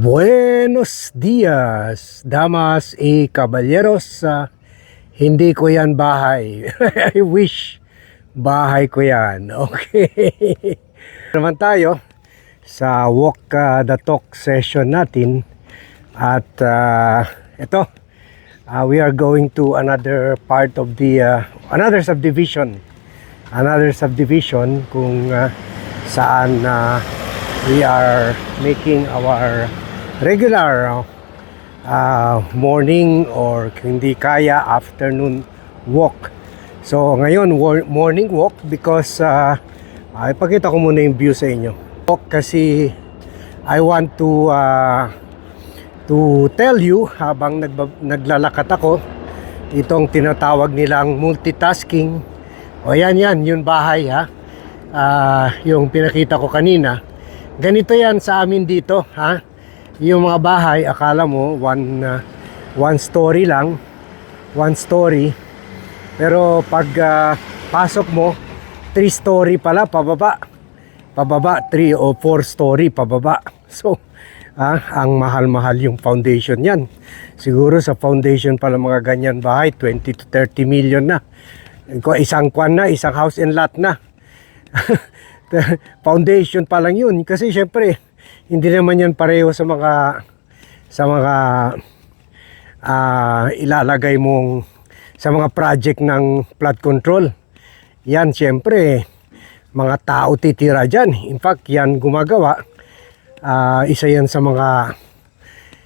Buenos dias, damas y caballeros. Ah, hindi ko yan bahay. I wish bahay ko yan. Okay. Naman tayo sa walk ah, the talk session natin. At ah, ito, ah, we are going to another part of the, ah, another subdivision. Another subdivision kung ah, saan ah, we are making our regular uh, morning or hindi kaya afternoon walk. So ngayon morning walk because uh, ay ipakita ko muna yung view sa inyo. Walk kasi I want to uh, to tell you habang naglalakad ako itong tinatawag nilang multitasking. O yan yan, yung bahay ha. Ah, yung pinakita ko kanina. Ganito yan sa amin dito ha. Yung mga bahay, akala mo one ah, one story lang, one story. Pero pag ah, pasok mo, three story pala pababa. Pababa, three o four story pababa. So, ah, ang mahal-mahal yung foundation yan. Siguro sa foundation pala mga ganyan bahay, 20 to 30 million na. Isang kwan na, isang house and lot na. foundation pa lang yun. Kasi syempre, hindi naman yan pareho sa mga sa mga ah, ilalagay mong sa mga project ng flood control. Yan syempre, mga tao titira dyan. In fact, yan gumagawa. Ah, isa yan sa mga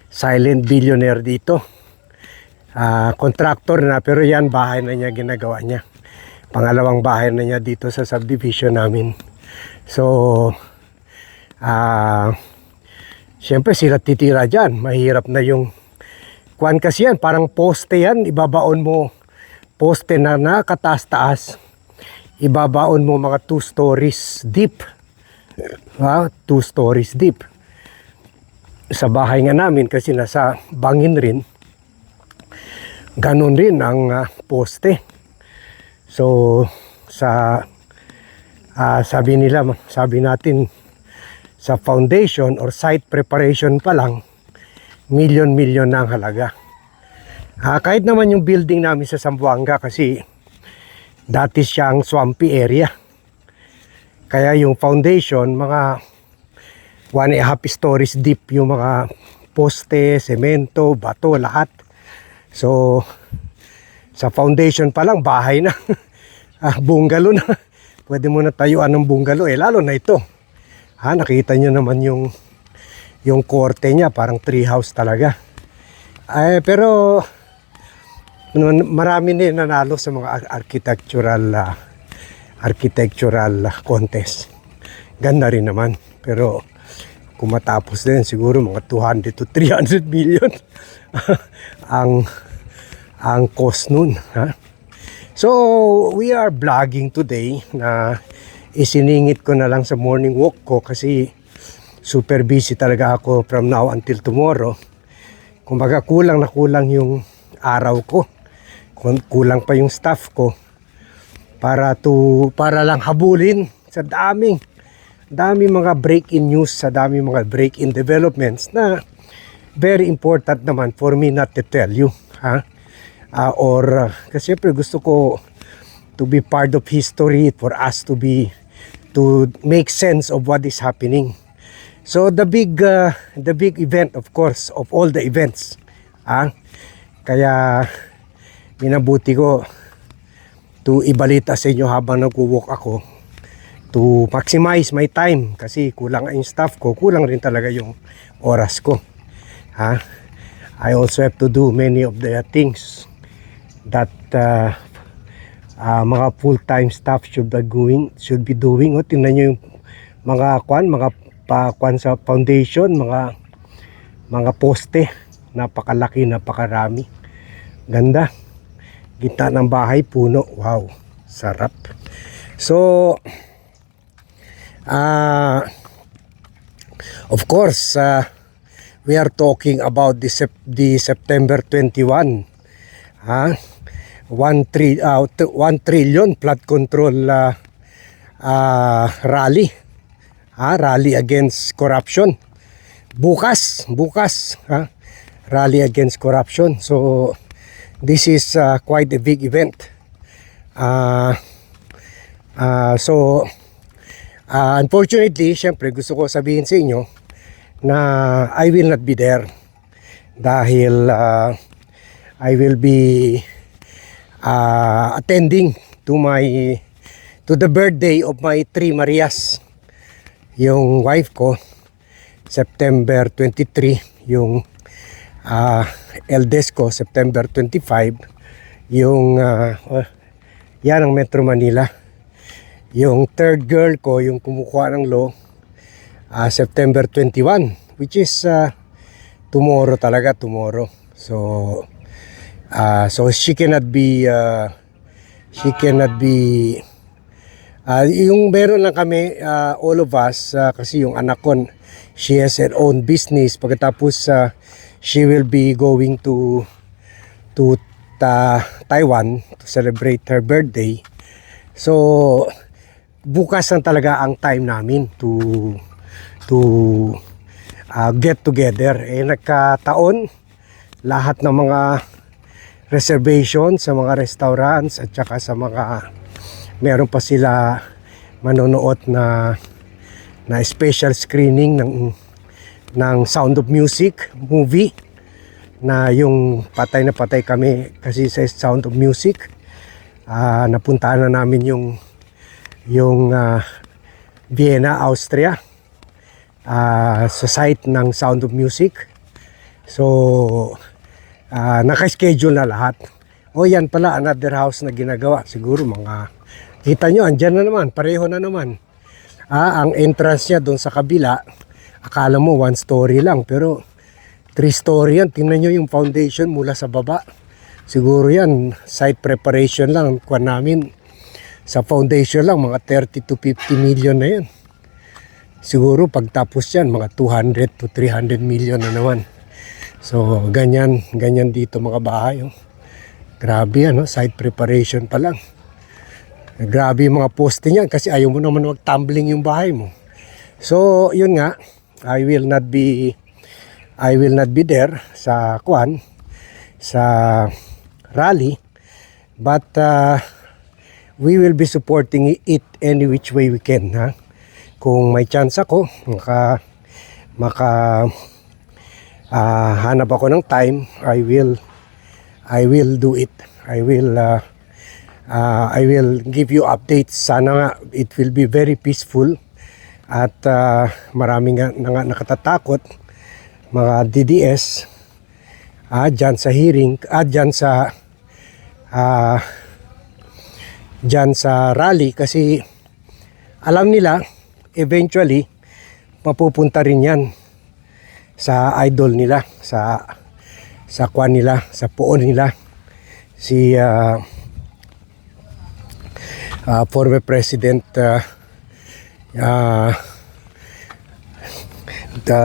silent billionaire dito. Ah, contractor na pero yan bahay na niya ginagawa niya. Pangalawang bahay na niya dito sa subdivision namin. So, ah, Siyempre sila titira dyan. Mahirap na yung kuan kasi yan. Parang poste yan. Ibabaon mo poste na nakataas-taas. Ibabaon mo mga 2 stories deep. Ha? 2 stories deep. Sa bahay nga namin kasi nasa bangin rin. Ganon rin ang ah, poste. So sa ah, sabi nila, sabi natin sa foundation or site preparation pa lang, milyon-milyon na ang halaga. Ah, kahit naman yung building namin sa Zamboanga kasi dati siyang swampy area. Kaya yung foundation, mga one and a half stories deep yung mga poste, semento, bato, lahat. So, sa foundation pa lang, bahay na. ah, bungalow na. Pwede mo na tayuan ng bungalow eh, lalo na ito. Ha, nakita nyo naman yung yung korte niya, parang tree house talaga. Ay, pero naman- marami din nanalo sa mga ar- architectural ah, architectural ah, contest. Ganda rin naman. Pero kung matapos din siguro mga 200 to 300 million ang ang cost nun, ha? So, we are vlogging today na isiningit ko na lang sa morning walk ko kasi super busy talaga ako from now until tomorrow. Kumbaga kulang na kulang yung araw ko. Kulang pa yung staff ko para to para lang habulin sa daming daming mga break-in news, sa daming mga break-in developments na very important naman for me not to tell you, ha? Ah, or uh, kasi syempre gusto ko to be part of history for us to be to make sense of what is happening. So the big uh, the big event of course of all the events. Ah, kaya minabuti ko to ibalita sa inyo habang nagwo-walk ako to maximize my time kasi kulang ang staff ko, kulang rin talaga yung oras ko. Ha? I also have to do many of the things that uh, ah, mga full-time staff should be doing should be doing. O tingnan niyo yung mga kwan mga pa kwan sa foundation mga mga poste. Napakalaki napakarami. Ganda. Gitna ng bahay puno. Wow. Sarap. So ah of course ah, we are talking about the, the September 21 ha 1 tri uh, 1 trillion flood control uh, uh, rally ha rally against corruption bukas, bukas, ha? Rally against corruption. So, this is uh, quite a big event. Uh, uh, so, uh, unfortunately, syempre gusto ko sabihin sa inyo na I will not be there dahil uh, I will be uh, attending to my to the birthday of my three Marias. Yung wife ko September 23 yung uh, eldest ko September 25 yung uh, uh, yan ang Metro Manila. Yung third girl ko yung kumukuha ng law uh, September 21 which is uh, tomorrow talaga tomorrow. So uh, so she cannot be uh, she cannot be uh, yung meron lang kami uh, all of us uh, kasi yung anak ko she has her own business pagkatapos uh, she will be going to to ta- Taiwan to celebrate her birthday so bukas lang talaga ang time namin to to uh, get together. Eh nagkataon lahat ng mga reservation sa mga restaurants at saka sa mga meron pa sila manonood na na special screening ng ng Sound of Music movie na yung patay na patay kami kasi sa Sound of Music Ah, napuntahan na namin yung yung ah, Vienna, Austria ah, sa site ng Sound of Music. So, ah, naka-schedule na lahat. O yan pala, another house na ginagawa. Siguro mga, kita nyo, andyan na naman, pareho na naman. Ah, ang entrance niya doon sa kabila, akala mo one story lang, pero three story yan. Tingnan nyo yung foundation mula sa baba. Siguro yan, site preparation lang ang kuha namin. Sa foundation lang, mga 30 to 50 million na yan. Siguro pagtapos yan, mga 200 to 300 million na naman. So, ganyan, ganyan dito mga bahay. Oh. Grabe ano, site preparation pa lang. Grabe yung mga poste niyan kasi ayaw mo naman mag-tumbling yung bahay mo. So, yun nga, I will not be I will not be there sa Kwan sa rally but uh, we will be supporting it any which way we can ha kung may chance ako maka maka ah, hanap ako ng time. I will I will do it. I will uh, uh, I will give you updates. Sana nga it will be very peaceful at uh, maraming nga, nga nakatatakot. Mga DDS ah, dyan sa hearing ah, dyan sa ah, dyan sa rally. Kasi alam nila eventually mapupunta rin yan sa idol nila sa sa kwan nila sa poon nila si ah, ah, former president ah, ah, the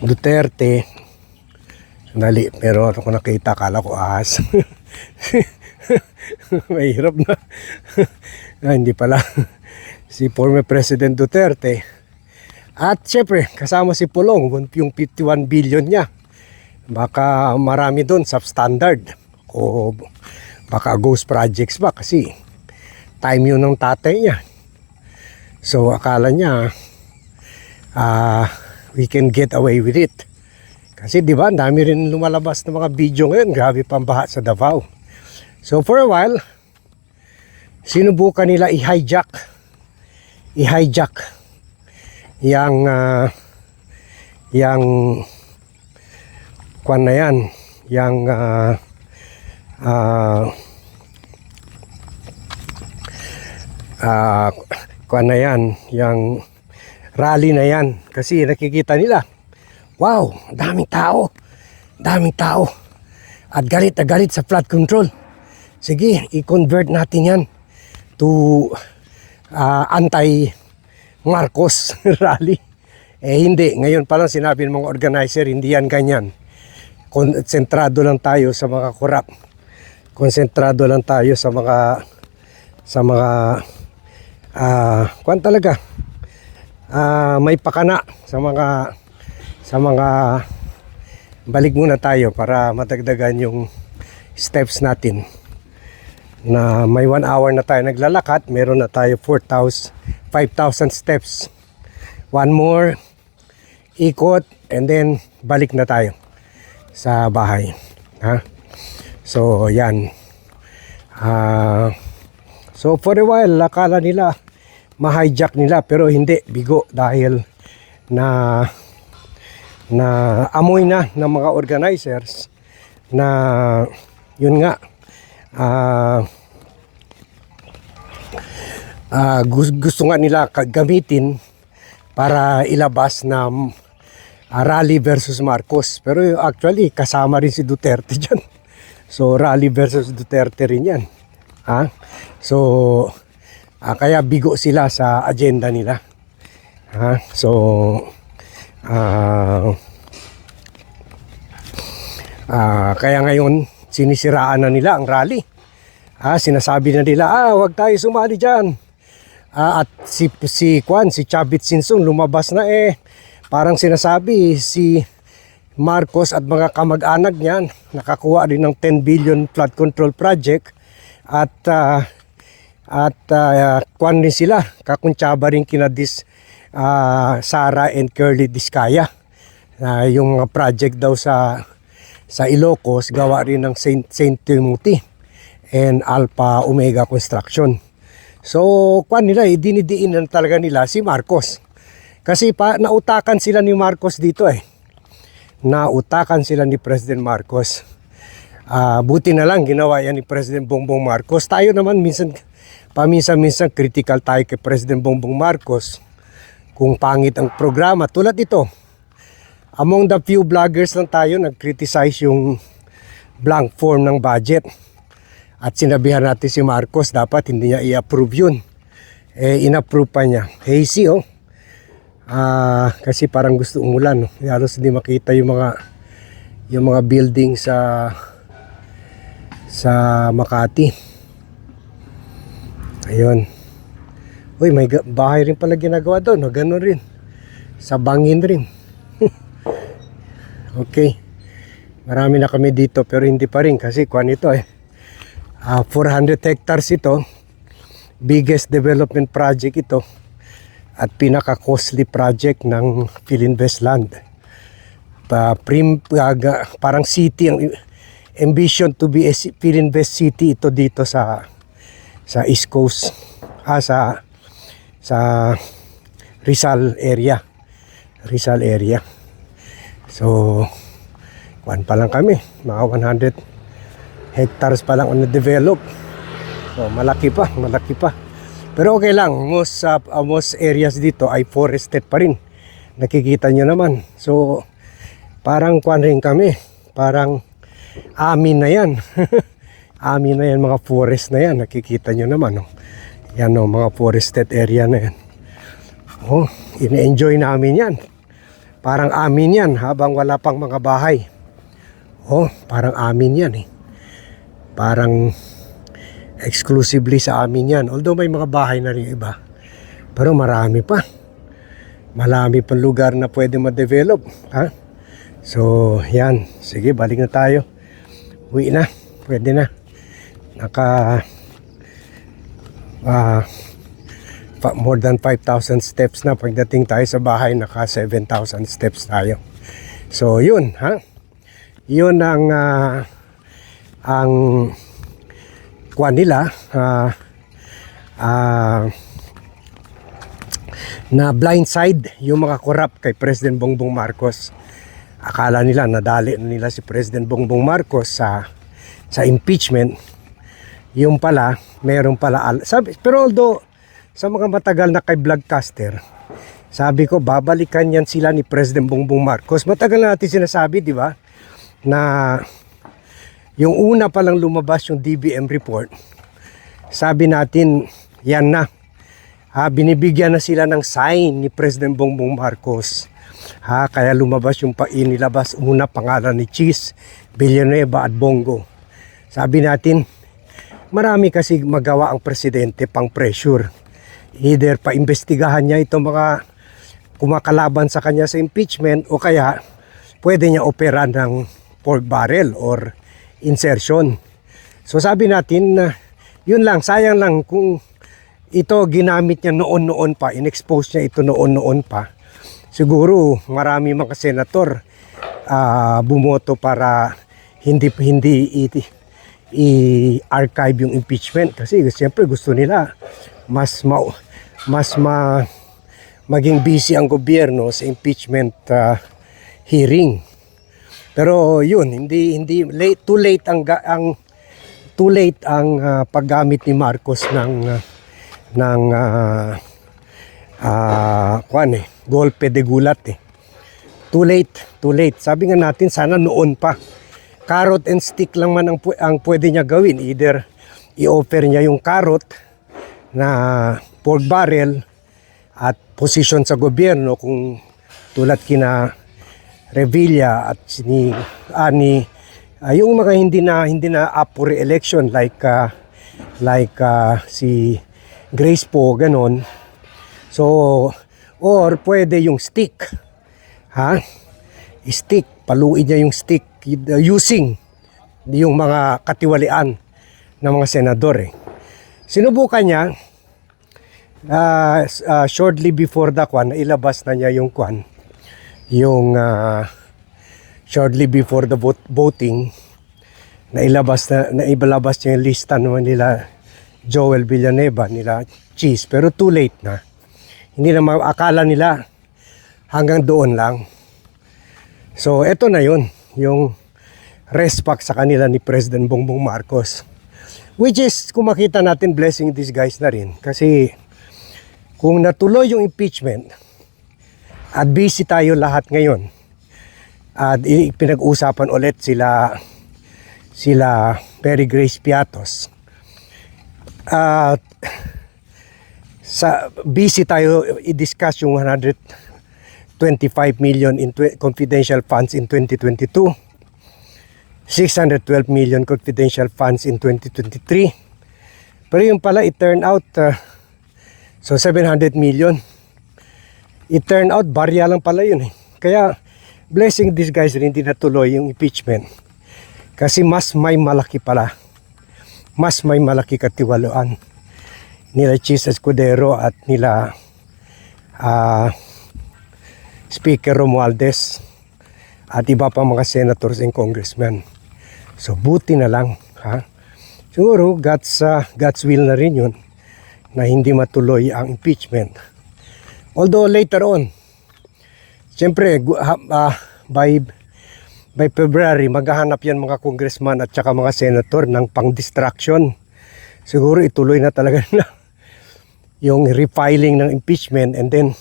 Duterte Dali, pero ano ko nakita, akala ko ahas. Mahirap na. ah, hindi pala. si former President Duterte. At syempre, kasama si Pulong, yung 51 billion niya. Baka marami doon substandard. O baka ghost projects ba kasi time yun ng tatay niya. So akala niya ah we can get away with it. Kasi di ba, dami rin lumalabas ng mga video ngayon. Grabe pambaha sa Davao. So for a while, sinubukan nila i-hijack. I-hijack yang uh, yang kwan na yan. Yang uh, uh, uh, kwan na yan. Yang rally na yan. Kasi nakikita nila, Wow, daming tao. Daming tao. At galit na galit sa flood control. Sige, i-convert natin yan to ah, anti-Marcos rally. Eh hindi, ngayon pa lang sinabi ng mga organizer, hindi yan ganyan. Konsentrado lang tayo sa mga korap. Konsentrado lang tayo sa mga sa mga ah, kwan talaga ah, may pakana sa mga sa mga balik muna tayo para matagdagan yung steps natin na may 1 hour na tayo naglalakad meron na tayo 4,000 5,000 steps. One more ikot and then balik na tayo sa bahay ha? So yan. Ah so for a while akala nila ma-hijack nila pero hindi bigo dahil na na amoy na ng mga organizers na yun nga ah, gus- gusto nga nila gamitin para ilabas na ah, rally versus Marcos pero actually kasama rin si Duterte dyan so rally versus Duterte rin yan ha? so ah, kaya bigo sila sa agenda nila ha? so ah Ah, kaya ngayon sinisiraan na nila ang rally. Ah, sinasabi na nila, ah, wag tayo sumali diyan. Ah, at si si Kwan, si Chavit Sinsong lumabas na eh. Parang sinasabi si Marcos at mga kamag-anak niyan nakakuha rin ng 10 billion flood control project at ah, at uh, kwan din sila kakuntsaba rin kina dis ah, Sara and Curly Diskaya Ah, yung project daw sa sa Ilocos gawa rin ng Saint, Saint Timothy and Alpha Omega Construction. So, kwan nila, eh, dinidiin na talaga nila si Marcos. Kasi pa, nautakan sila ni Marcos dito eh. Nautakan sila ni President Marcos. Ah, buti na lang ginawa yan ni President Bongbong Marcos. Tayo naman minsan, paminsan-minsan critical tayo kay President Bongbong Marcos kung pangit ang programa. Tulad ito, among the few vloggers lang tayo nag-criticize yung blank form ng budget. At sinabihan natin si Marcos, dapat hindi niya i-approve yun. Eh, in-approve pa niya. Hazy, oh. Ah, kasi parang gusto umulan. No? Halos hindi makita yung mga yung mga building sa sa Makati. Ayun. Uy, may bahay rin pala ginagawa doon. No? Ganun rin. Sa bangin rin. Okay. Marami na kami dito pero hindi pa rin kasi kuan ito eh. Ah, 400 hectares ito. Biggest development project ito. At pinaka-costly project ng Philinvest Land. Pa, prim, ga- parang city ang ambition to be a Philinvest City ito dito sa sa East Coast. Ah, sa sa Rizal area. Rizal area. So, kuan pa lang kami, mga 100 hectares pa lang ang na-develop. So, malaki pa, malaki pa. Pero okay lang, most, uh, uh, most areas dito ay forested pa rin. Nakikita nyo naman. So, parang kuan rin kami. Parang amin na yan. amin na yan, mga forest na yan. Nakikita nyo naman. No? Yan no, mga forested area na yan. Oh, ina-enjoy namin yan. Parang amin yan habang wala pang mga bahay. Oh, parang amin yan eh. Parang exclusively sa amin yan. Although may mga bahay na rin iba. Pero marami pa. Marami pang lugar na pwede ma-develop. Ha? So, yan. Sige, balik na tayo. Uwi na. Pwede na. Naka... ah pa- more than 5,000 steps na. Pagdating tayo sa bahay naka 7,000 steps tayo. So yun ha? Yun ang ah, ang kuan nila ah, ah, na blindside yung mga corrupt kay President Bongbong Marcos. Akala nila nadali na nila si President Bongbong Marcos sa sa impeachment. Yung pala meron pala al- sabi, pero although sa mga matagal na kay vlogcaster sabi ko babalikan yan sila ni President Bongbong Marcos. Matagal na natin sinasabi di ba na yung una pa lang lumabas yung DBM report sabi natin yan na. Ha, binibigyan na sila ng sign ni President Bongbong Marcos. Ha, kaya lumabas yung pa inilabas una pangalan ni Cheese Villanueva at Bongo. Sabi natin marami kasi magawa ang presidente pang pressure. Either paimbestigahan niya itong mga kumakalaban sa kanya sa impeachment o kaya pwede niya opera ng pork barrel or insertion. So sabi natin na yun lang, sayang lang kung ito ginamit niya noon-noon pa, inexpose niya ito noon-noon pa. Siguro marami mga senator ah, bumoto para hindi hindi i-archive yung impeachment kasi siyempre gusto nila mas ma, mas ma, maging busy ang gobyerno sa impeachment ah, hearing. Pero yun, hindi hindi late too late ang ang too late ang ah, paggamit ni Marcos ng ah, ng ah ah, kwan eh, golpe de gulat eh. Too late, too late. Sabi nga natin sana noon pa. Carrot and stick lang man ang, ang pwede niya gawin. Either i-offer niya yung carrot na pork barrel at position sa gobyerno kung tulad kina Revilla at ni ani ah, yung mga hindi na hindi na up for election like ah, like ah, si Grace po ganon so or pwede yung stick ha stick paluin niya yung stick uh, using yung mga katiwalian ng mga senador eh. sinubukan niya s- ah, shortly before the kwan ilabas na niya yung kwan. Yung ah, shortly before the vote, voting na ilabas na, na ibalabas niya yung lista naman nila Joel Villanueva nila Cheese. Pero too late na. Hindi na ma- akala nila hanggang doon lang. So eto na yun yung respect sa kanila ni President Bongbong Marcos. Which is kung makita natin blessing in disguise na rin. Kasi kung natuloy yung impeachment at busy tayo lahat ngayon at pinag-usapan ulit sila sila Mary Grace Piatos at sa busy tayo i-discuss yung 125 million in confidential funds in 2022 612 million confidential funds in 2023 pero yung pala it turned out uh, so 700 million it turned out barya lang pala yun eh. Kaya blessing this guys rin hindi natuloy yung impeachment. Kasi mas may malaki pala. Mas may malaki katiwalaan nila Chis Escudero at nila ah, Speaker Romualdez at iba pa mga senators and congressmen. So buti na lang ha. Siguro God's, ah, God's will na rin yun na hindi matuloy ang impeachment. Although later on, siyempre ah, by by February maghahanap yan mga congressman at saka mga senator ng pang-distraction. Siguro ituloy na talaga na yung refiling ng impeachment and then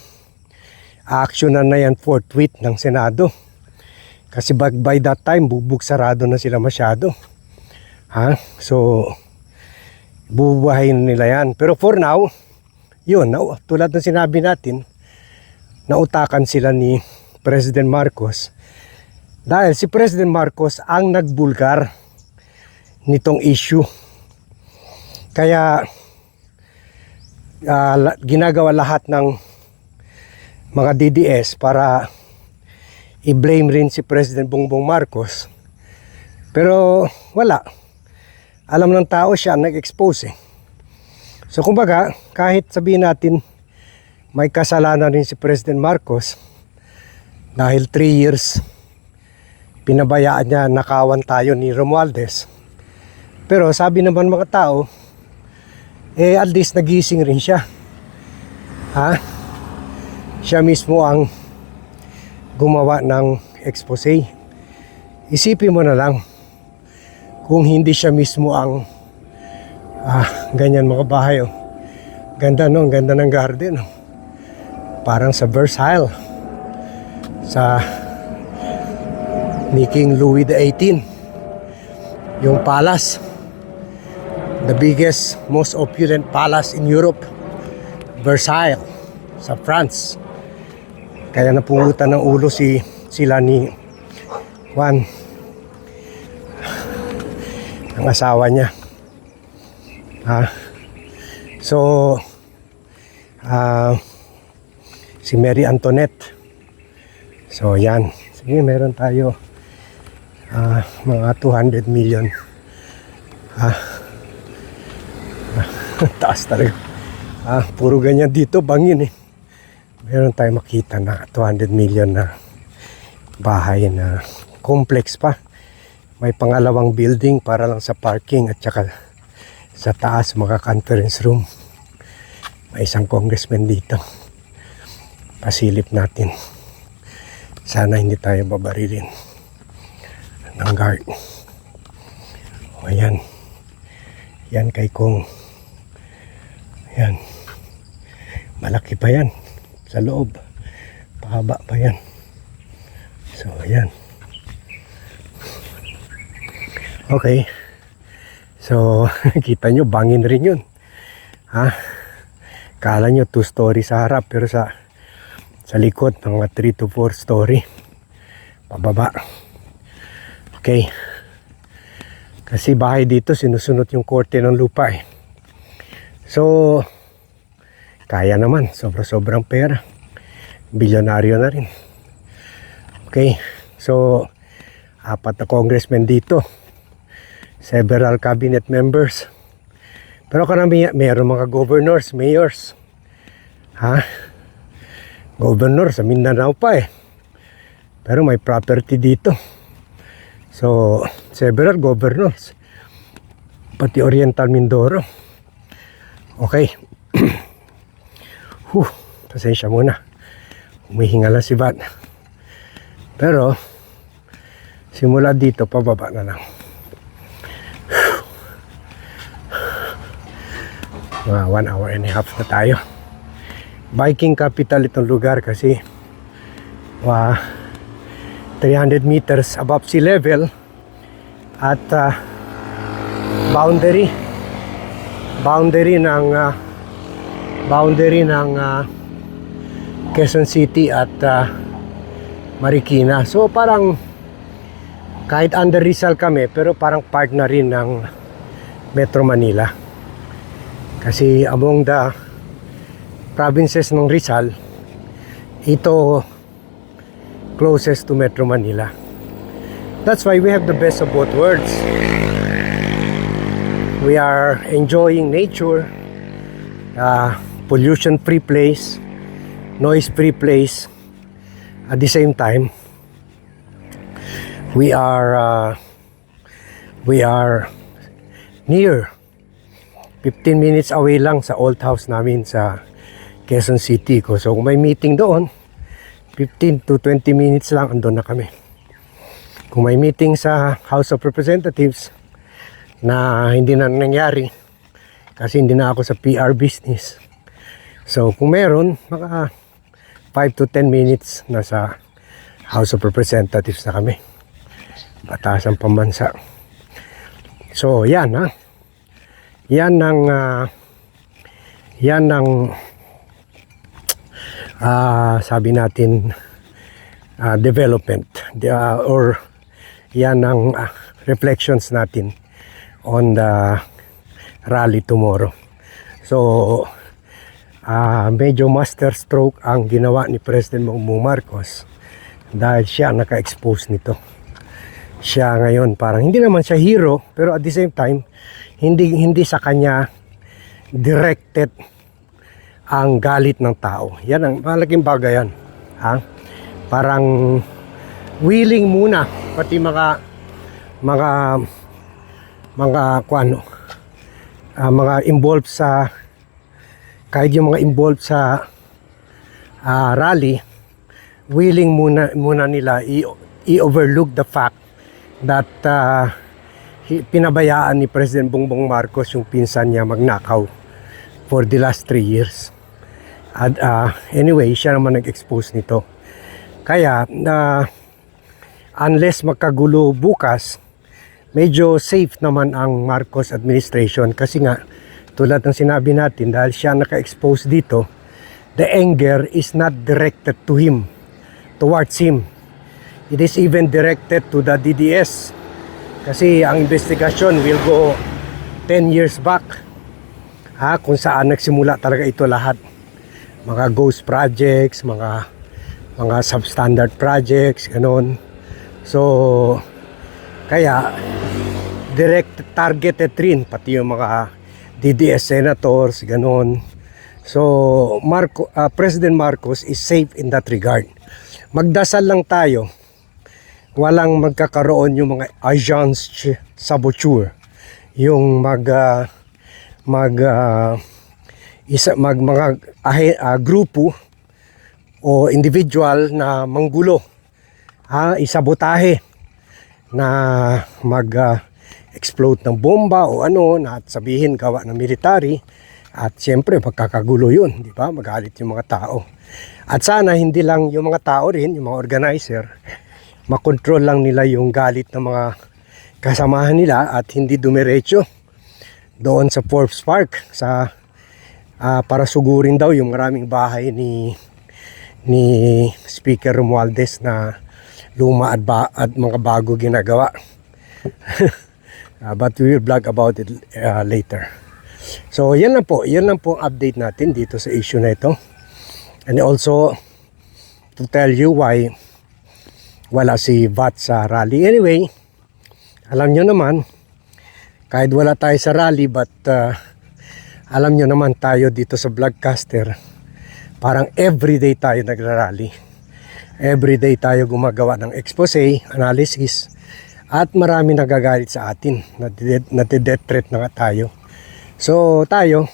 actionan na yan forthwith ng Senado. Kasi by, by that time, bubuk sarado na sila masyado. Ha? So, bubuhayin nila yan. Pero for now, yun, tulad ng sinabi natin, nautakan sila ni President Marcos dahil si President Marcos ang nagbulgar nitong issue. Kaya la- ginagawa lahat ng mga DDS para i-blame rin si President Bongbong Marcos. Pero wala. Alam ng tao siya nag-expose eh. So kumbaga, kahit sabihin natin may kasalanan rin si President Marcos dahil 3 years pinabayaan niya nakawan tayo ni Romualdez. Pero sabi naman mga tao, eh at least nagising rin siya. Ha? Siya mismo ang gumawa ng expose. Isipin mo na lang kung hindi siya mismo ang Ah, ganyan mga bahay oh. Ganda no, ganda ng garden oh. Parang sa Versailles. Sa ni King Louis XVIII. Yung palace. The biggest, most opulent palace in Europe. Versailles. Sa France. Kaya napungutan ng ulo si sila ni Juan. Ang asawa niya. Ha? So, ah, si Mary Antoinette. So yan. Sige, meron tayo ah, mga 200 million. Ah. Taas talaga. Ah, puro ganyan dito, bangin eh. Meron tayo makita na 200 million na bahay na complex pa. May pangalawang building para lang sa parking at saka sa taas mga conference room. May isang congressman dito. Pasilip natin. Sana hindi tayo babarilin ng guard. O yan. Yan kay Kong. Yan. Malaki pa yan. Sa loob. Pahaba pa yan. So, yan. Okay. So, kita nyo, bangin rin yun. Ha? Kala nyo, two story sa harap, pero sa sa likod, mga 3 to 4 story. Pababa. Okay. Kasi bahay dito, sinusunod yung korte ng lupa eh. So, kaya naman. Sobra-sobrang pera. Bilyonaryo na rin. Okay. So, apat na congressmen dito. Several cabinet members. Pero karami, mayroon mga governors, mayors. Ha? Governor sa Mindanao pa eh. Pero may property dito. So, several governors. Pati Oriental Mindoro. Okay. Huh, pasensya muna. Humihinga lang si Van. Pero, simula dito, pababa na lang. Mga one hour and a half na tayo. Biking capital itong lugar kasi wa 300 meters above sea level at ah, boundary boundary ng ah, boundary ng ah, Quezon City at ah, Marikina. So parang kahit under Rizal kami pero parang part na rin ng Metro Manila. Kasi among the provinces ng Rizal, ito closest to Metro Manila. That's why we have the best of both worlds. We are enjoying nature, uh, pollution-free place, noise-free place. At the same time, we are uh, we are near 15 minutes away lang sa old house namin sa Quezon City ko. So kung may meeting doon, 15 to 20 minutes lang andun na kami. Kung may meeting sa House of Representatives na hindi na nangyari kasi hindi na ako sa PR business. So kung meron, maka 5 to 10 minutes na sa House of Representatives na kami. Batas ang pambansa. So yan ha. Yan ang ah, yan ang ah, sabi natin ah, development ah, or yan ang ah, reflections natin on the rally tomorrow. So ah, medyo master stroke ang ginawa ni President Bongbong Marcos dahil siya naka-expose nito. Siya ngayon parang hindi naman siya hero pero at the same time hindi hindi sa kanya directed ang galit ng tao. Yan ang malaking bagay yan. Ha? Parang willing muna pati mga mga mga kuano ah, mga involved sa kahit yung mga involved sa ah, rally willing muna muna nila i-overlook the fact that hi- pinabayaan ni President Bongbong Marcos yung pinsan niya magnakaw for the last three years. At ah, anyway, siya naman nag-expose nito. Kaya, na unless magkagulo bukas, medyo safe naman ang Marcos administration kasi nga, tulad ng sinabi natin, dahil siya naka-expose dito, the anger is not directed to him, towards him. It is even directed to the DDS. Kasi ang investigasyon will go 10 years back. Ha, kung saan nagsimula talaga ito lahat. mga ghost projects, mga mga substandard projects, ganun. So, kaya direct targeted rin pati yung mga DDS senators, ganun. So, Marco, ah, President Marcos is safe in that regard. Magdasal lang tayo walang magkakaroon yung mga agents saboteur yung mag ah, mag ah, isa mag mga ah, grupo o individual na manggulo ha isabotahe na mag ah, explode ng bomba o ano na at sabihin gawa ng military. At siyempre magkakagulo yun di ba? Magalit yung mga tao. At sana hindi lang yung mga tao rin yung mga organizer makontrol lang nila yung galit ng mga kasamahan nila at hindi dumiretso doon sa Forbes Park sa ah, para sugurin daw yung maraming bahay ni ni Speaker Romualdez na luma at, ba, at mga bago ginagawa. Ah, but we will vlog about it ah, later. So yan lang po, yan lang po ang update natin dito sa issue na ito. And also to tell you why wala si VAT sa rally. Anyway, alam nyo naman, kahit wala tayo sa rally, but uh, alam nyo naman tayo dito sa Vlogcaster, parang everyday tayo nagrarally. Everyday tayo gumagawa ng expose, analysis, at marami nagagalit sa atin. Natideath threat na tayo. So tayo,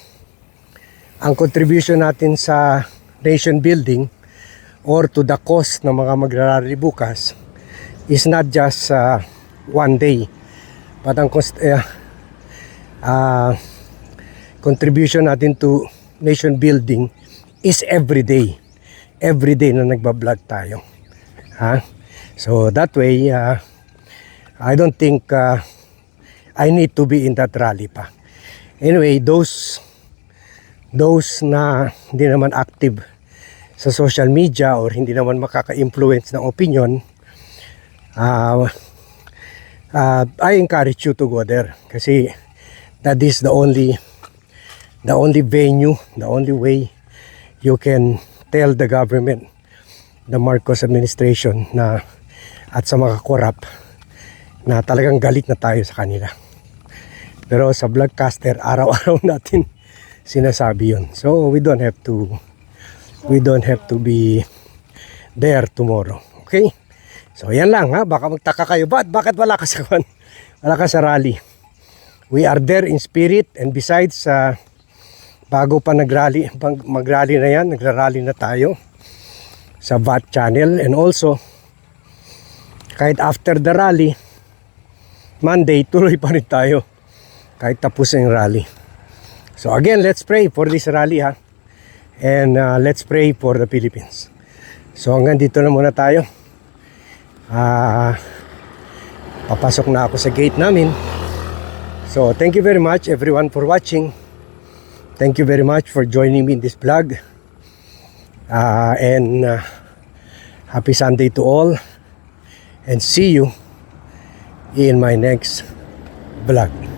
ang contribution natin sa nation building or to the cause ng mga magrarally bukas is not just uh, one day but ang cost, uh, uh, contribution natin to nation building is every day every day na nagbablog tayo ha? So that way uh, I don't think uh, I need to be in that rally pa. Anyway those those na hindi naman active sa social media or hindi naman makaka-influence ng opinion, uh, uh, I encourage you to go there kasi that is the only the only venue, the only way you can tell the government, the Marcos administration na at sa mga korap na talagang galit na tayo sa kanila. Pero sa vlogcaster, araw-araw natin sinasabi yun. So we don't have to we don't have to be there tomorrow. Okay? So yan lang ha, baka magtaka kayo, bakit, bakit wala ka sa wala ka sa rally? We are there in spirit and besides uh, bago pa nagrally, magrally na yan, nagrarally na tayo sa VAT channel and also kahit after the rally Monday, tuloy pa rin tayo kahit tapos na yung rally. So again, let's pray for this rally ha. And uh, let's pray for the Philippines. So hanggang dito na muna tayo. Ah, papasok na ako sa gate namin. So thank you very much everyone for watching. Thank you very much for joining me in this vlog. Ah, and uh, happy Sunday to all. And see you in my next vlog.